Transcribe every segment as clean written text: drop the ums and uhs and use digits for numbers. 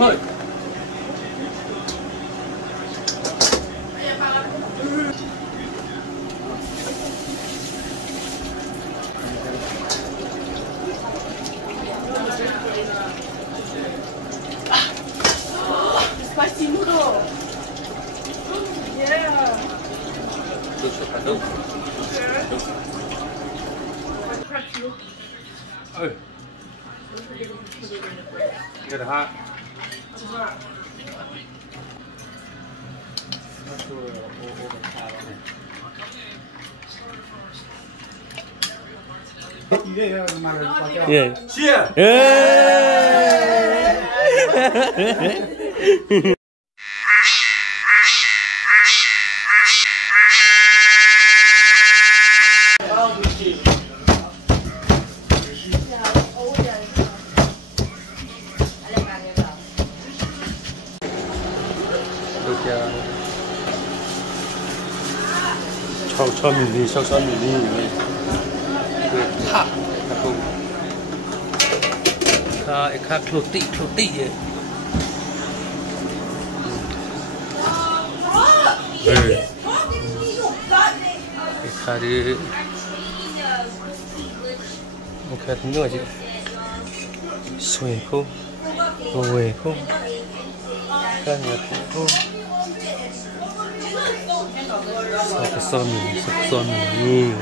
Thôi. Spicy noodle. Yeah. Đúng. Ơi. Get hot. Yeah. Cheers. Yeah. cho mình đi khá khô tị khá đi khá tính rồi chị xuề khô ngồi khô khá nhạt khô Sắp son mình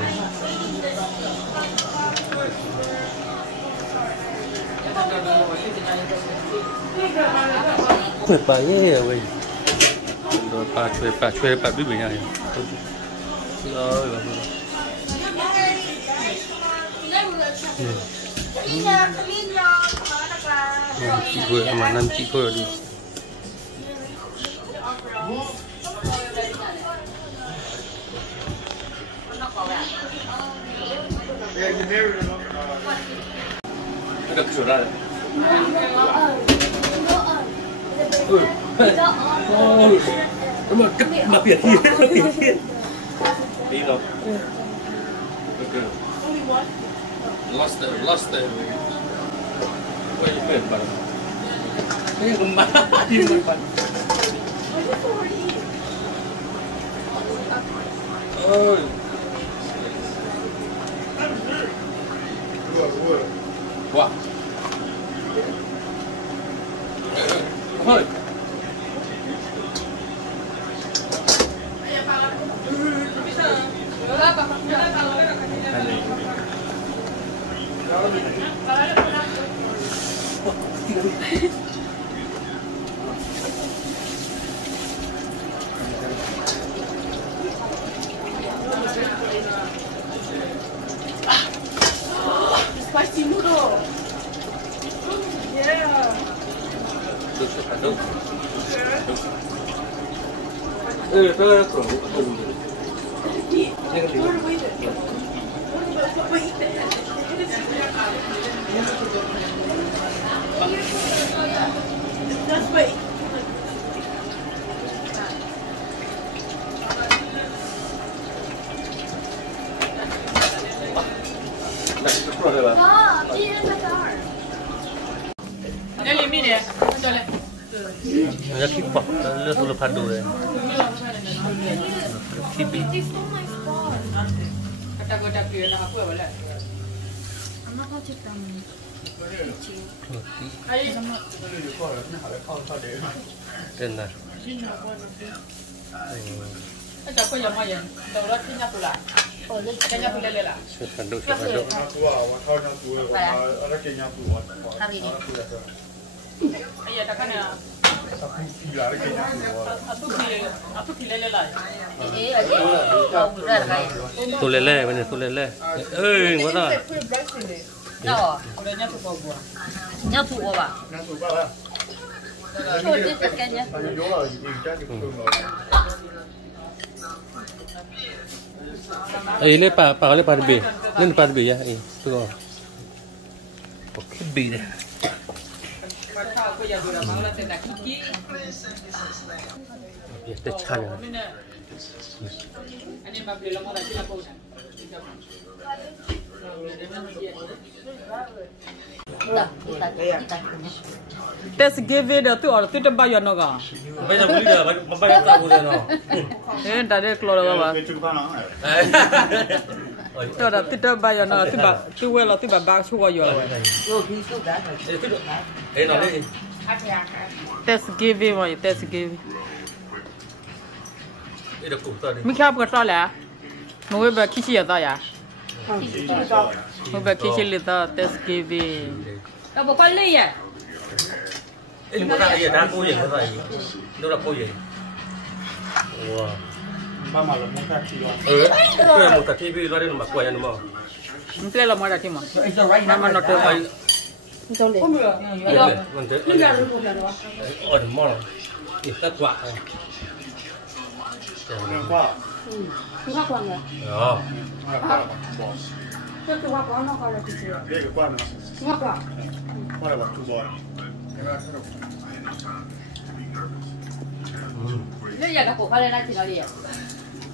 Chuột bà nhé vậy rồi bà biết bị nhảy rồi chị vừa mà năm chị vừa đi được sửa ra rồi. Đúng rồi, mà biển thiên. Đi rồi. Lobster. Quay biển bẩn. Cái con má đi bẩn. Ôi. Wow. Thôi. Spicy noodle. Yeah. Đúng. Tôi cùng. Just wait. Nó khi bọc nó thu lập hạt đồ này khi bị tên này phản độ tôi lele bên này tôi lele ơi quá rồi nhau thủ bà thôi đi tất cả nhé ấy lên bà bì lên bà bì à ấy tôi rồi cái bì này để chăn Thanksgiving the tu or tu tempat yo no ka. Bây giờ bây giờ tao rồi nó. Ta de kloro ba. Tu da tu tempat yo no tu we lo tu ba chu ko yo. Ê nó đi. Thanksgiving wa Thanksgiving. Đi được cục tao đi. Mi khap ka sa la. No we ba kichi ya ta ya. No ba kichi le ta Thanksgiving. Đâu có quay ly à? Ê đừng có ra đây đang cô gì có gì. Đâu là cô gì? Wow. Ba mà là muốn ta chi rồi. Tôi là một cái TV ra đây mà quay ăn đúng không? Không biết là mà đặt mà. Mà nó được rồi. Không được. Mình thấy. Bây giờ nó không được. Ở đằng mòn. Thì tất quả. Qua. Không có quan rồi. Đó. Cái hoa quả nó gọi là cái gì? Đây cái qua nữa. Hoa quả. Qua là bạc tu bò. Bây giờ các cụ khai lên đây thì nói gì ạ?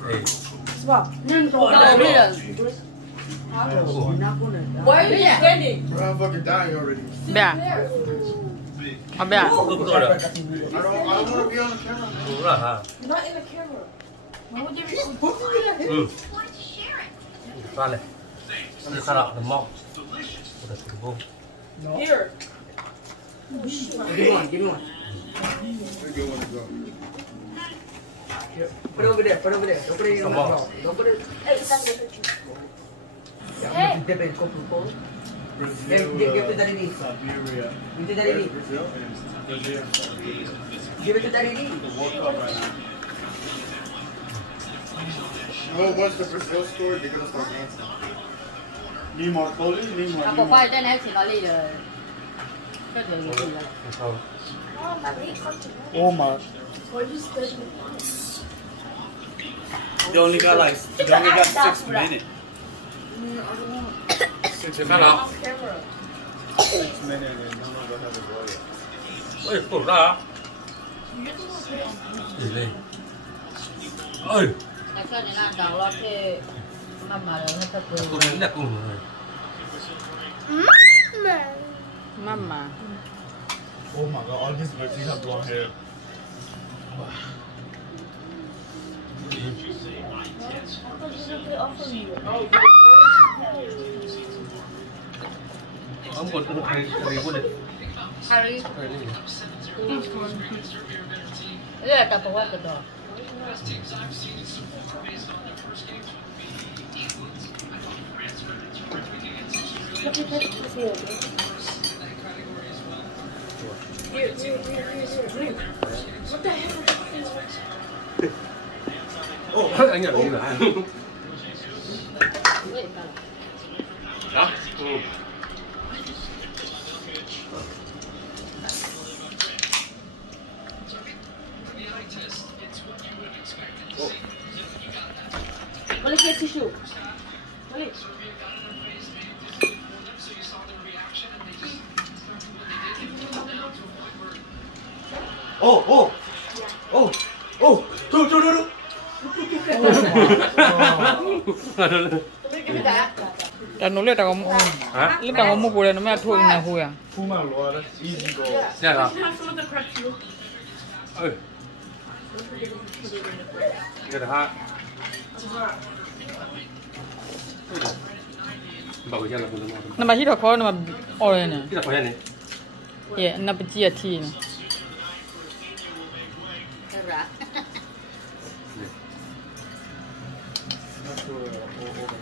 Ê. Wow. Nhưng rồi. Đâu đi rồi. Quay đi à? Quay đi. I'm fucking dying already. Bea. À bea. Đúng rồi đó. I don't want to be on the camera. Đúng rồi hả? Not in the camera. Ra này. Đi xa lọ nó mọc. Được vô. Here. Where do you want to go? Put it over there. Put it over there. Don't put it in Come my on. mouth. Don't put it. Hey, it's not the picture. Yeah, dip it. Go through cold. Give it to Daddy D. Siberia. Give it to Daddy D. Brazil and Brazil. Give it to Daddy D. The World Cup right now. Well, once the Brazil scored, they're gonna start dancing. Need more clothing? Need more. Các Need cụ more. khai tên em thì nói đi rồi. Cái gì gì rồi? Không. Oh my. They only got like 6 minutes. 6 Xa lọ. minutes and I'm not gonna have a go yet. Ôi, cột ra hả? Để lên. Ôi. Cái này là đào lo thế mà nó thật Cô sự. đến đặt cùng rồi. Mama. Oh my god, all these virgins have blonde hair. Ông còn thầy vô địch. Harry. Đây là tập của cái đó. What the hell? Anh nhận như là đó. Boleh get tissue. Boleh. Oh, oh, oh, oh, do. Ta no le ta ko. Hả? Le ta ko mo pore no me thu na hu ya. Puma Lord, that's easy goal. Xem nào. Have some of the crab too. Ôi. Cái đó ha. Bảo cái là cũng được. Na ba hi do ko na o le na. Cái là phải này. Ye na ba ji ti na. Ra. Not sure over the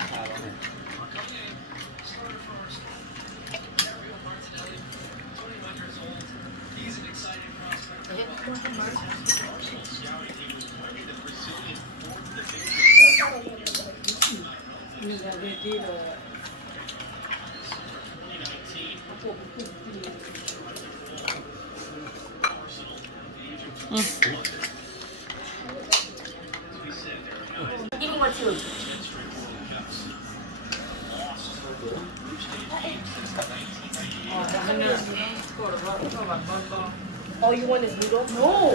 Give me one too. Oh, you want this noodle? No.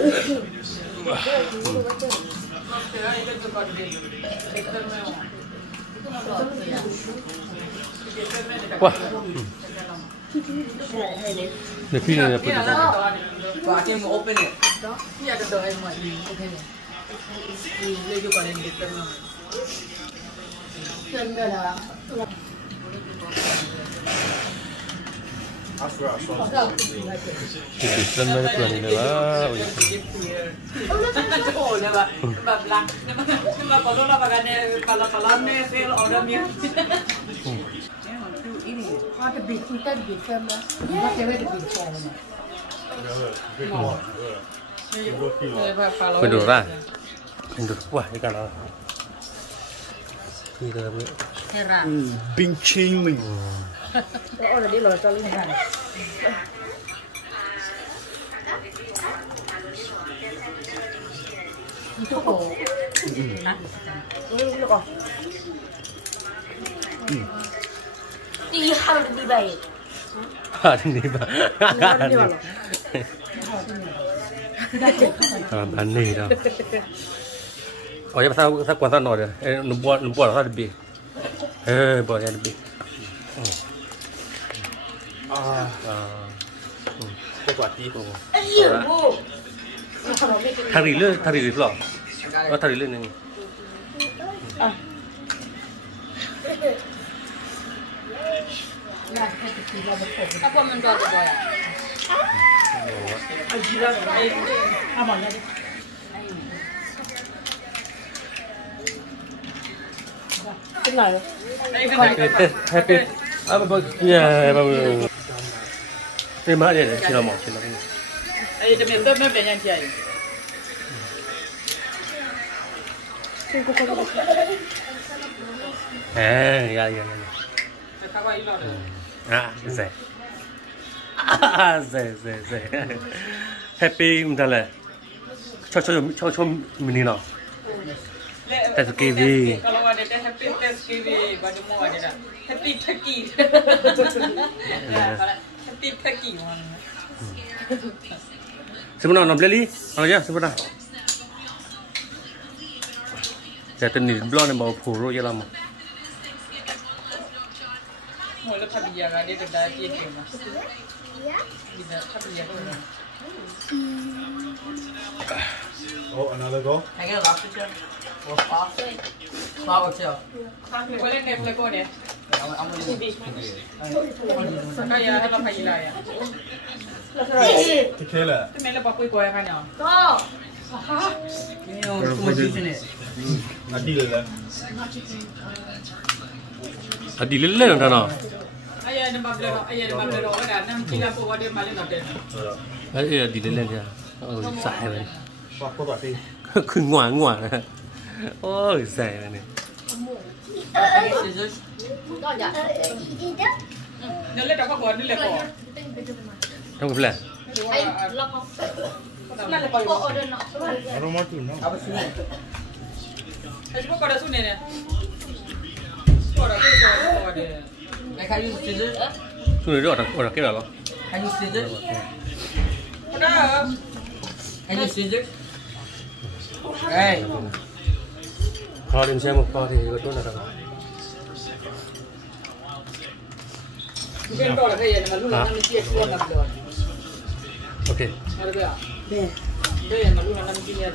Wah. Để phi này là phi này. Và em mau open it. Iya ada doa yang mau ini. Oke nih. Ini juga paling dekat. Enggak lah. Islam mana tuan ini lah. Oh, leva blank. Nama kalau lah bagane pala-palane sel orangnya. Ini ada kita di sana. Kita cewek di sana. Pendura. Pendur. Wah, ikan lah. Ini dah apa? Heran. Bincang. Oh, udah lo tolong kan. Itu kok. Ini kok. Ini harus lebih baik. Hari ni bah. Bani dah. Oh ya pasal kuasa nor dia. Numpuan lah lebih. Boleh lebih. Kuati. Ayo. Thari le pula. Oh thari le ni. Apa menjual tu ya? Kenal. Happy. Apa ya baru. Ni mak dia sila mau sila. Demi tu memang yang dia. Ya. Kakak ini lah. Saya. Saya. Happy macam mana? Cok mini no. Tes KV. Kalau ada happy tes KV, baju mau ada dah. Happy turkey. Happy turkey mana? Sebenarnya nak beli? Kalau ya sebenarnya. Jadi ni blond yang bawa puru je lama. Mula tapi dia kan dia dah dia kena. Dia tapi dia kena. Oh, another go. Kan get lobster tail. Or spot. Spot or tail. Boleh ni boleh kau ni. I'm gonna do it. Sekaya kalau kaya lah ya. Tequila. Tu mela pakai kau yang kan ya. You know, too much juice in it. Adil lah. Adil lele dah no. Ayah ada mabler orang ada. Nam kila pun ada malam ada. Adil lele dia. Oh, saiเลย Wah, kau pasti. คือง่วงโอ้ยใส่เลย I get scissors. Ni le dah kau ni le kau. ต้องเป็นไร I don't want to know. I was seeing. Cuba kau dah sunyi ni. Kau dah ada. Like, can I use scissors? ช่วยด้วยorang kira loh Can I use scissors? Kau dah. Can I use scissors? Hey. kalau dia saya mau pakai itu tu nak Bukan kau dah kaya dengan lu nak mesti ekspor nak beli. okey Ada tak? Dia yang lu nak mesti lihat.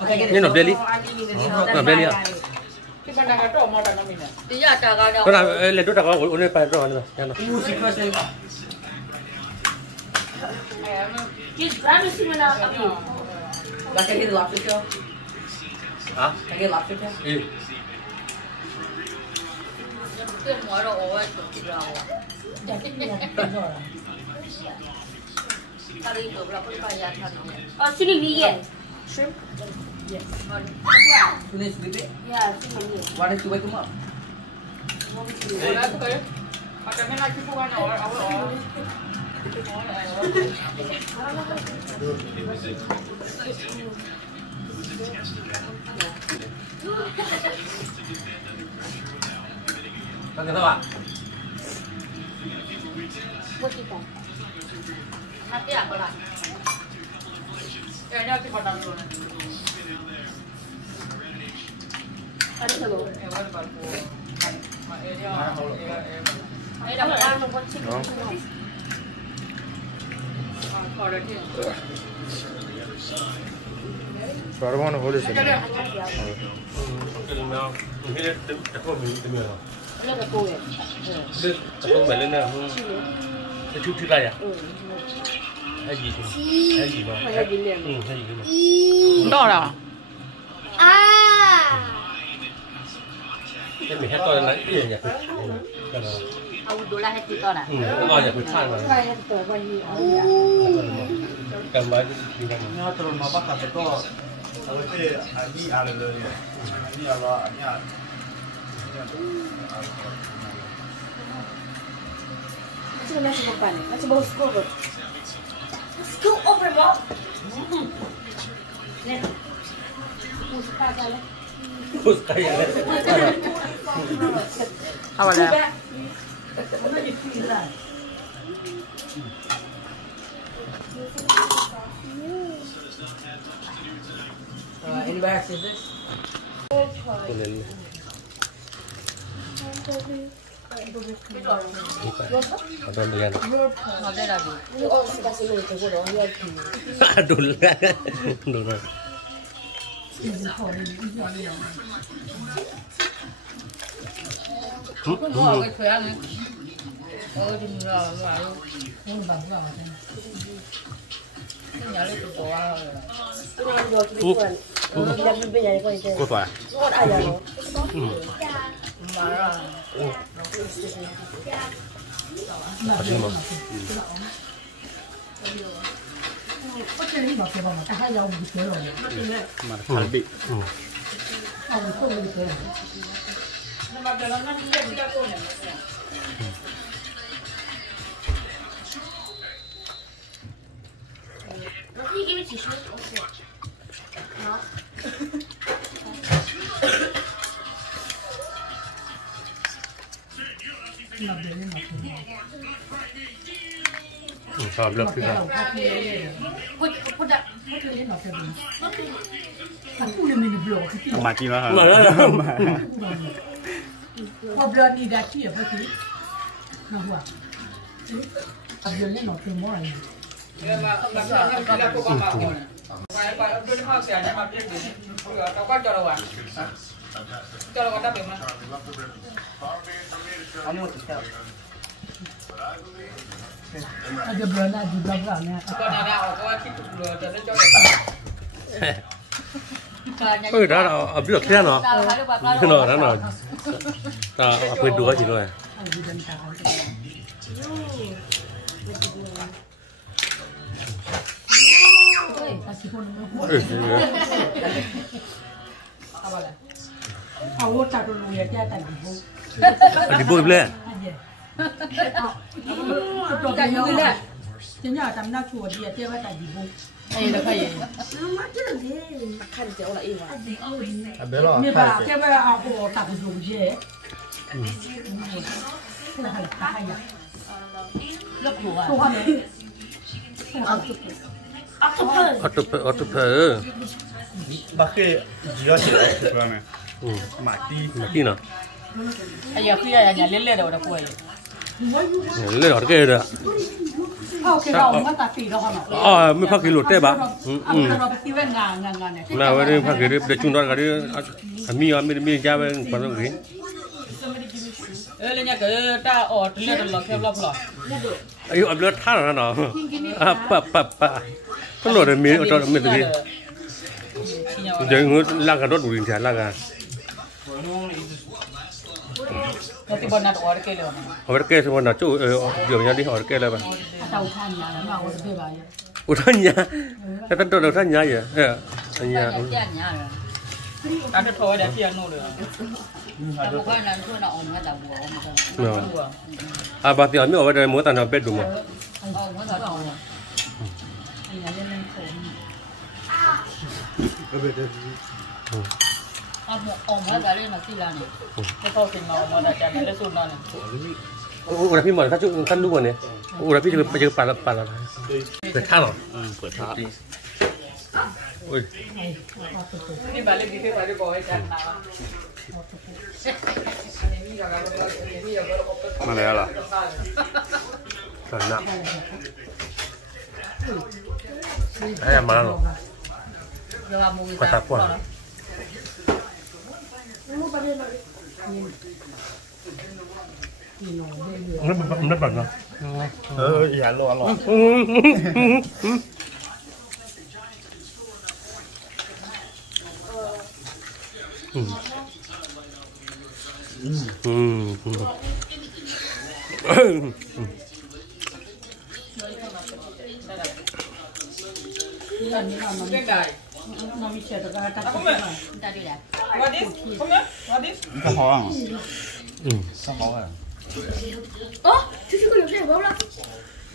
Okay, get ni it. nak beli nak beli ah Kita dah kata mau dah nak minat. Dia tak ada. kau nak lepas tu tak kau udah pada tu kan ya nak Ooh, see first thing. He's grabbing some of that. Like, can I get the lobster tail? ah Can I get lobster tail? Dia mau ada orang tu kira. Kali itu berapa bayar kan? Oh, sini vegan. Shrimp? You need to sleep it? Yeah, sini vegan. Why did you wake him up? Orang tu kaya. Ada mana kita bukan awal. Pakai tahu tak? Buat kita. Nanti apa lah? Ya te falta algo. Ada satu. Igual para Ada makan nombor chicken. order dia. Sarwan hole se. Ada. Cái có mình cái nào. Ada tak kau ya? Cái có mình lên nè. Cái chút chút lại à? Hay gì? Hay gì mà? Hay gì nè? Hay gì mà? Đỏ à? Cái mình hết to lại cái gì nhỉ? Cái nào? Aku dolah hati kau nak. Cái nào nhỉ? Cái than mà. Cầm máy đi ra. Nó từ nó bắt tập to. Ở đây anh đi ăn rồi. Anh đi ăn rồi, anh ăn. Macam nasi makan ni. Macam bau scoop. Scoop over bau. Ni. Muska kali. Bus kayak ni. Apa lah? Any bags is this? Boleh. Ada dia. Ada lagi. Ni orang suka sini tu kau orang dia tu. Adul. Adul. Aku mau ke tuan ni. Oh, di mana lah. Ini nyala tu bawah. Ini orang jual tuan. Dia beli yang kau itu. Kau faham? Kau ada lo. Marah. Adul mah. Kalbi. Nama dalam nanti dia tidak tahu ni. Nanti give me tissue. Okay. No. Sao được thì sao? Put that. Mà chi nó hả? Kau berani daki apa sih? Nampak? Abdulnya nak semua ni. Dia mak aku bapak aku ni. Bapak tu dia masih ada mak dia ni. Kau kan cara awak. Cara awak tak mana? Kamu tak. Ada berana di belakangnya. Kau nak awak kita dulu ada cara. Ôi đó là ở biết được thế nào? Thế nào đó nào? Ta ở bên đuôi gì rồi? Awak tak dulu ya dia tak dulu. Đi bơi lên. Tak dulu lah. Jangan tak nak cuci dia dia tak dulu. Đây là cái gì? Makan je orang ini. Ni bah, dia bah aku tak dulu je. Nak hal tak ya. Lok dua. Tu kan? Octopus. Bác kia dưa chỉ lại được rồi nè. Mati nào? Ai giờ khi nhà lên lên rồi đã quay. Lên ở cái rồi. Okay, dah orang tak pilih orang. À, mới phát cái lụt đấy bà. Kalau kita ngan ni. Nào, đây phát cái để chúng nó cái đấy, mi ra bên còn cái. Lepas ni ke ta order dia dah lok lok lok. Ấy, ở bên thang là nào? À, pa. Cái lụt này mi ở trong mi cái. Giờ người lang cái đốt bụi chả lang à. Nanti benar order ke dia. Ở cái semua nào chú dường như đi hỏi cái là bà. Tahu kan ya, mau orang bebas. Ủa thân nhà, cái tên tôi là thân nhà vậy? Thân nhà. Ada thôi dah dia no dia. Bukan nanti tu nak om kata buat. À bà thì ở mấy ở đây muốn tao nào biết đúng không? Oh, mana tahu. Om kata dia nak sila ni. Kau tinggal mau dah jadi le sunat ni. Ủaพี่หมอนท่านรู้วันนี้ủaพี่จะไปเจอปลาไปท่าหรอ เปิดท่า ôi đi bà lên đi thế bà đi coi chẳng nào mà này là thật nặng đấy em mà nó quả tạp quả nó bẩn rồi dạ luôn luôn nó bị chết rồi ta không mẹ Ta đi lại. what this không mẹ what this sao khó à sao khó à这是个有谁包了？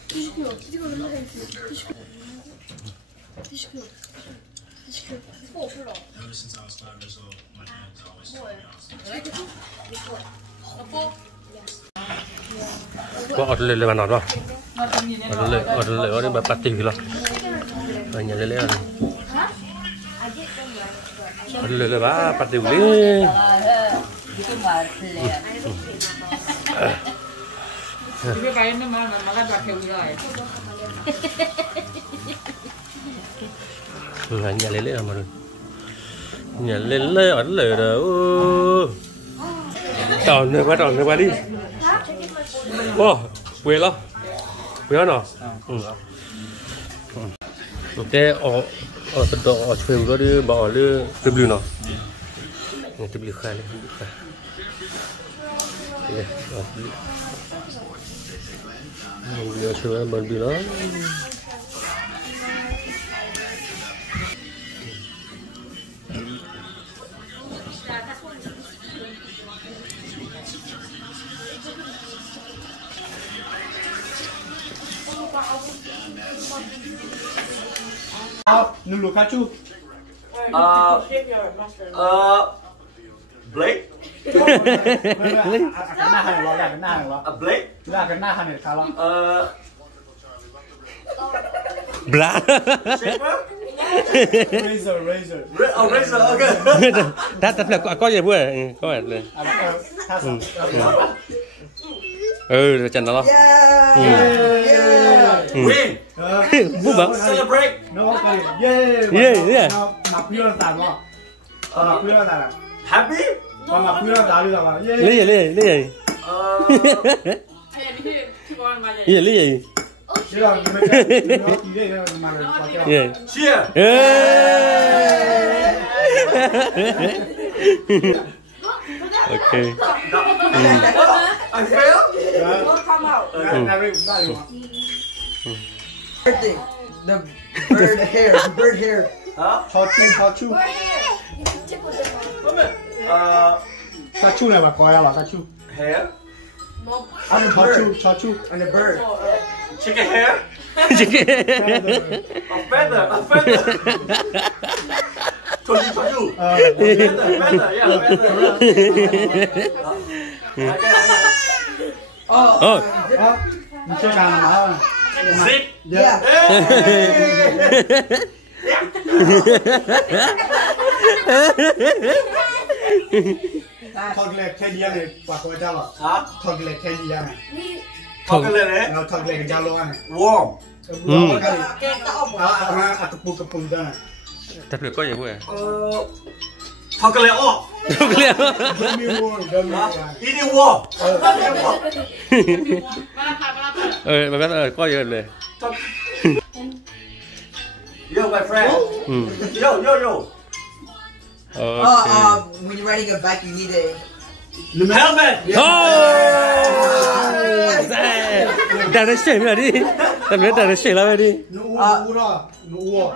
这是个，这个没意思。这是个，我吃了。có ở đây là nó rồi ở đây bà bắt tiền rồi anh nhận lấy ở đây là bà bắt tiền đi Dia kain tu malah pakai urai. Nhận lấy mà rồi nhận lấy ở đây rồi tròn này đi ô quê lo quê nó ok ở tận độ ở phèo đó đi bỏ đi tìm lừa nó tìm lừa khai đây lừa chơi mình bị nó nulu kacu Blake kena hanya lo kena hanya lo Blake lah kena hanya kalau bla razor razor okay thật là có gì vui có vẻ này chân đó win vui mà celebrate nó có cái yeah mặc pion tàn lo mặc pion tàn happy mặc pion tàn đi rồi lấy gì lấy gì chứ là mấy cái nó chỉ để mà cheer ok I fail Come out. the bird hair Kachu Kachu này bà coi à Kachu hair anh Kachu and the bird chicken hair a feather Toju feather yeah oh mình chưa làm mà zip yeah thằng lệ thay đi này bà coi ra rồi hả thằng lệ thay đi này thằng cái này nó thằng lệ giao luôn này warm kepung dah thật là có gì vui thằng cái này off eating warm mà biết có gì này yo my friend yo when you're riding a bike, you need a helmet đã đến sể rồi đi ta biết đã đến sể là đi nu đó nu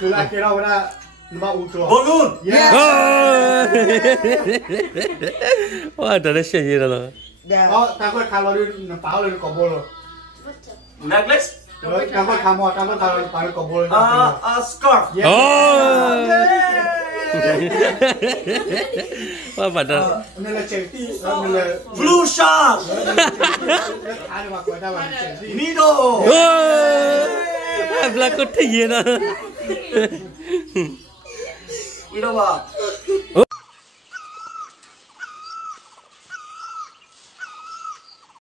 từ lại cái đâu ra nó bao u cho balloon wow đã đến sể gì rồi ta có khá đi nó báo lên có bồ rồi necklace ta có khá mò ta có khá lên báo có bồ rồi scarf wow bạn đã nên là chạy đi nên là blue shark ai mà coi ta là chạy đi needle là có thể gì đó You know what?